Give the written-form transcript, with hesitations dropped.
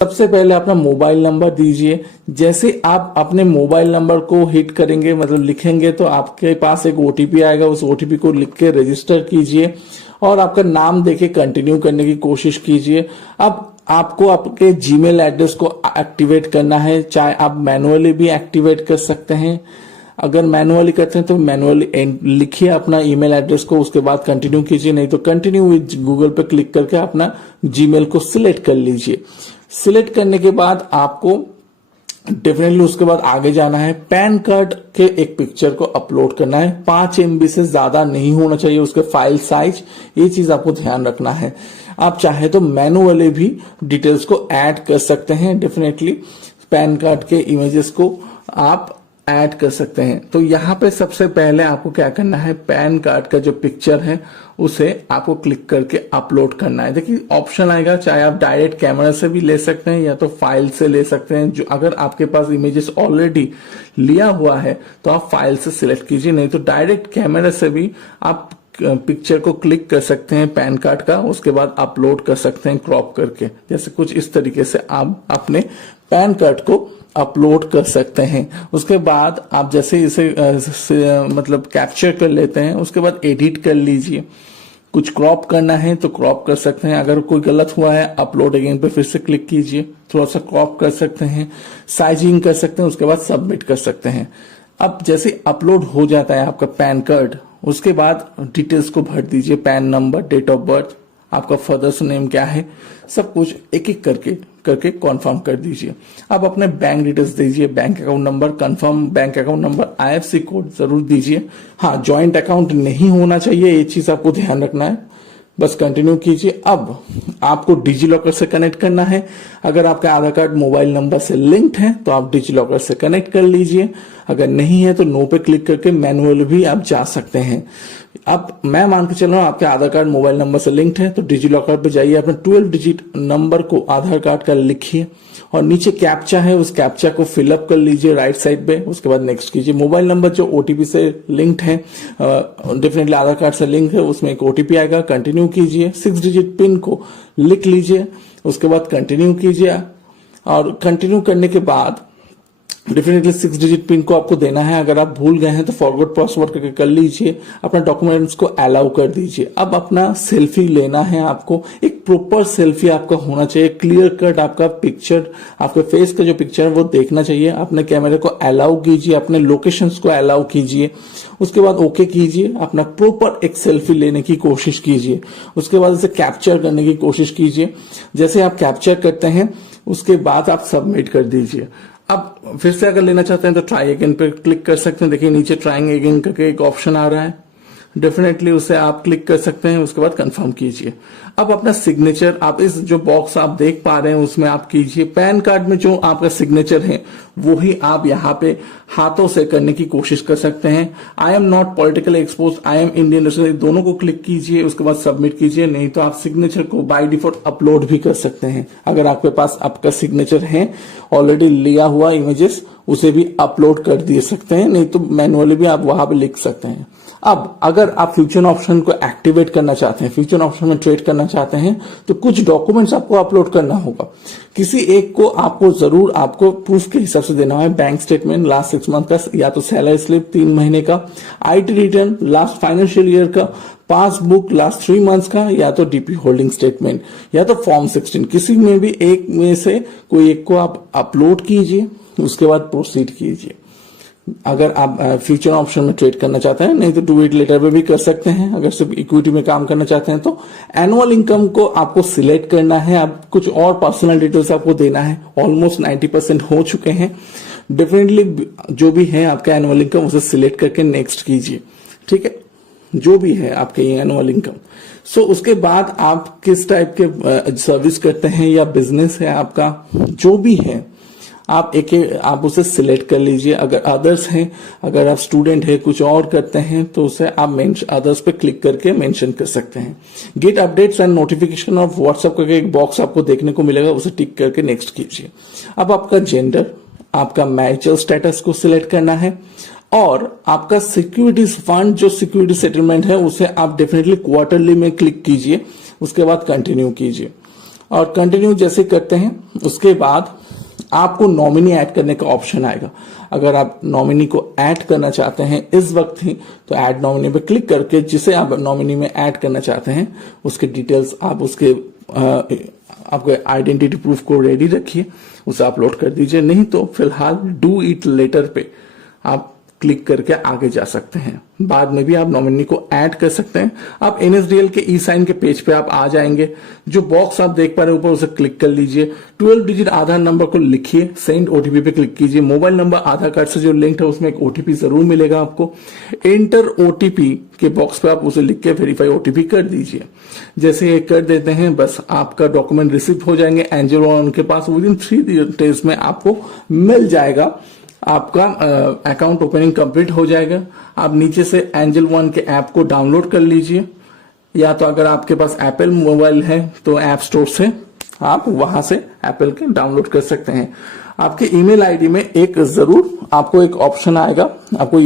सबसे पहले अपना मोबाइल नंबर दीजिए। जैसे आप अपने मोबाइल नंबर को हिट करेंगे, मतलब लिखेंगे, तो आपके पास एक ओटीपी आएगा। उस ओटीपी को लिख के रजिस्टर कीजिए और आपका नाम देके कंटिन्यू करने की कोशिश कीजिए। अब आपको आपके जीमेल एड्रेस को एक्टिवेट करना है, चाहे आप मैनुअली भी एक्टिवेट कर सकते हैं। अगर मैनुअली करते हैं तो मैनुअली लिखिए अपना ईमेल एड्रेस को, उसके बाद कंटिन्यू कीजिए, नहीं तो कंटिन्यू विद गूगल पे क्लिक करके अपना जीमेल को सिलेक्ट कर लीजिए। सिलेक्ट करने के बाद आपको डेफिनेटली उसके बाद आगे जाना है। पैन कार्ड के एक पिक्चर को अपलोड करना है। 5 MB से ज्यादा नहीं होना चाहिए उसके फाइल साइज, ये चीज आपको ध्यान रखना है। आप चाहे तो मैनुअली भी डिटेल्स को ऐड कर सकते हैं। डेफिनेटली पैन कार्ड के इमेजेस को आप ऐड कर सकते हैं। तो यहाँ पे सबसे पहले आपको क्या करना है, पैन कार्ड का जो पिक्चर है उसे आपको क्लिक करके अपलोड करना है। देखिए ऑप्शन आएगा, चाहे आप डायरेक्ट कैमरा से भी ले सकते हैं या तो फाइल से ले सकते हैं। जो अगर आपके पास इमेजेस ऑलरेडी लिया हुआ है तो आप फाइल से सिलेक्ट कीजिए, नहीं तो डायरेक्ट कैमरा से भी आप पिक्चर को क्लिक कर सकते हैं पैन कार्ड का, उसके बाद अपलोड कर सकते हैं क्रॉप करके। जैसे कुछ इस तरीके से आप अपने पैन कार्ड को अपलोड कर सकते हैं। उसके बाद आप जैसे इसे मतलब कैप्चर कर लेते हैं, उसके बाद एडिट कर लीजिए। कुछ क्रॉप करना है तो क्रॉप कर सकते हैं। अगर कोई गलत हुआ है अपलोड अगेन पे फिर से क्लिक कीजिए, थोड़ा सा क्रॉप कर सकते हैं, साइजिंग कर सकते हैं, उसके बाद सबमिट कर सकते हैं। अब जैसे अपलोड हो जाता है आपका पैन कार्ड, उसके बाद डिटेल्स को भर दीजिए, PAN number, date of birth, आपका फादर्स नेम क्या है, सब कुछ एक एक करके कॉन्फर्म कर दीजिए। अब अपने बैंक डिटेल्स दीजिए, bank account number, confirm bank account number, IFSC code जरूर दीजिए। हाँ, जॉइंट अकाउंट नहीं होना चाहिए, ये चीज आपको ध्यान रखना है। बस कंटिन्यू कीजिए। अब आपको डिजी लॉकर से कनेक्ट करना है। अगर आपका आधार कार्ड मोबाइल नंबर से लिंक्ड है तो आप डिजी लॉकर से कनेक्ट कर लीजिए। अगर नहीं है तो नो पे क्लिक करके मैनुअल भी आप जा सकते हैं। अब मैं मान के चल रहा हूं आपके आधार कार्ड मोबाइल नंबर से लिंक्ड है तो डिजी लॉकर पे जाइए, अपना 12 डिजिट नंबर को आधार कार्ड का लिखिए और नीचे कैप्चा है उस कैप्चा को फिलअप कर लीजिए राइट साइड पे। उसके बाद नेक्स्ट कीजिए। मोबाइल नंबर जो ओटीपी से लिंक्ड है, डेफिनेटली आधार कार्ड से लिंक है, उसमें एक ओटीपी आएगा, कंटिन्यू कीजिए। 6 डिजिट पिन को लिख लीजिए, उसके बाद कंटिन्यू कीजिए। और कंटिन्यू करने के बाद डेफिनेटली 6 डिजिट पिन को आपको देना है। अगर आप भूल गए हैं तो फॉरगॉट पासवर्ड करके कर लीजिए। अपना डॉक्यूमेंट्स को अलाउ कर दीजिए। अब अपना सेल्फी लेना है आपको, एक प्रॉपर सेल्फी आपका होना चाहिए, क्लियर कट आपका पिक्चर, आपके फेस का जो पिक्चर है वो देखना चाहिए। अपने कैमरे को अलाउ कीजिए, अपने लोकेशंस को अलाउ कीजिए, उसके बाद ओके कीजिए। अपना प्रॉपर एक सेल्फी लेने की कोशिश कीजिए। उसके बाद इसे कैप्चर करने की कोशिश कीजिए। जैसे आप कैप्चर करते हैं उसके बाद आप सबमिट कर दीजिए। अब फिर से अगर लेना चाहते हैं तो ट्राई अगेन पे क्लिक कर सकते हैं। देखिए नीचे ट्राइंग अगेन करके एक ऑप्शन आ रहा है, डेफिनेटली उसे आप क्लिक कर सकते हैं। उसके बाद कंफर्म कीजिए। अब अपना सिग्नेचर आप इस जो बॉक्स आप देख पा रहे हैं उसमें आप कीजिए। पैन कार्ड में जो आपका सिग्नेचर है वो ही आप यहाँ पे हाथों से करने की कोशिश कर सकते हैं। I am not politically expose, I am Indian national, दोनों को क्लिक कीजिए, उसके बाद सबमिट कीजिए। नहीं तो आप सिग्नेचर को बाय डिफॉल्ट अपलोड भी कर सकते हैं। अगर आपके पास आपका सिग्नेचर है ऑलरेडी लिया हुआ इमेजेस, उसे भी अपलोड कर दे सकते हैं, नहीं तो मैनुअली भी आप वहां पे लिख सकते हैं। अब अगर आप फ्यूचर ऑप्शन को एक्टिवेट करना चाहते हैं, फ्यूचर ऑप्शन में ट्रेड करना चाहते हैं, तो कुछ डॉक्यूमेंट्स आपको अपलोड करना होगा। किसी एक को आपको जरूर आपको प्रूफ के हिसाब से देना है। बैंक स्टेटमेंट लास्ट 6 मंथ का, या तो सैलरी स्लिप 3 महीने का, IT return last financial year का, पासबुक लास्ट 3 मंथ्स का, या तो DP होल्डिंग स्टेटमेंट, या तो फॉर्म 16। किसी में भी एक में से कोई एक को आप अपलोड कीजिए, उसके बाद प्रोसीड कीजिए। अगर आप फ्यूचर ऑप्शन में ट्रेड करना चाहते हैं, नहीं तो डू इट लेटर पे भी कर सकते हैं। अगर सिर्फ इक्विटी में काम करना चाहते हैं तो एनुअल इनकम को आपको सिलेक्ट करना है। आप कुछ और पर्सनल डिटेल्स आपको देना है। ऑलमोस्ट 90% हो चुके हैं। डेफिनेटली जो भी है आपका एनुअल इनकम उसे सिलेक्ट करके नेक्स्ट कीजिए। ठीक है, जो भी है आपके एनुअल इनकम। सो उसके बाद आप किस टाइप के सर्विस करते हैं या बिजनेस है आपका, जो भी है आप उसे सिलेक्ट कर लीजिए। अगर अदर्स हैं, अगर आप स्टूडेंट है, कुछ और करते हैं, तो उसे आप अदर्स पे क्लिक करके मेंशन कर सकते हैं। Gate updates and notification of WhatsApp करके एक बॉक्स आपको देखने को मिलेगा, उसे टिक करके नेक्स्ट कीजिए। अब आपका जेंडर, आपका मैरिटल स्टेटस को सिलेक्ट करना है और आपका सिक्योरिटीज फंड जो सिक्योरिटी सेटलमेंट है उसे आप डेफिनेटली क्वार्टरली में क्लिक कीजिए। उसके बाद कंटिन्यू कीजिए। और कंटिन्यू जैसे करते हैं उसके बाद आपको नॉमिनी ऐड करने का ऑप्शन आएगा। अगर आप नॉमिनी को ऐड करना चाहते हैं इस वक्त ही तो ऐड नॉमिनी पे क्लिक करके जिसे आप नॉमिनी में ऐड करना चाहते हैं उसके डिटेल्स आप उसके आपके आइडेंटिटी प्रूफ को रेडी रखिए, उसे अपलोड कर दीजिए। नहीं तो फिलहाल डू इट लेटर पे आप क्लिक करके आगे जा सकते हैं। बाद में भी आप नॉमिनी को ऐड कर सकते हैं। आप एनएसडीएल के ई साइन के पेज पे आप आ जाएंगे, जो बॉक्स आप देख पा रहे हैं ऊपर उसे क्लिक कर लीजिए। 12 डिजिट आधार नंबर को लिखिए, सेंड ओटीपी पे क्लिक कीजिए। मोबाइल नंबर आधार कार्ड से जो लिंक है उसमें एक ओटीपी जरूर मिलेगा आपको। एंटर ओटीपी के बॉक्स पे आप उसे लिख के वेरीफाई ओटीपी कर दीजिए। जैसे ये कर देते हैं बस आपका डॉक्यूमेंट रिसीव हो जाएंगे एंजल वन के पास। विदिन 3 डेज में आपको मिल जाएगा, आपका अकाउंट ओपनिंग कंप्लीट हो जाएगा। आप नीचे से एंजल वन के ऐप को डाउनलोड कर लीजिए, या तो अगर आपके पास एप्पल मोबाइल है तो ऐप स्टोर से आप वहां से एप्पल के डाउनलोड कर सकते हैं। आपके ईमेल आईडी में एक जरूर आपको एक ऑप्शन आएगा, आपको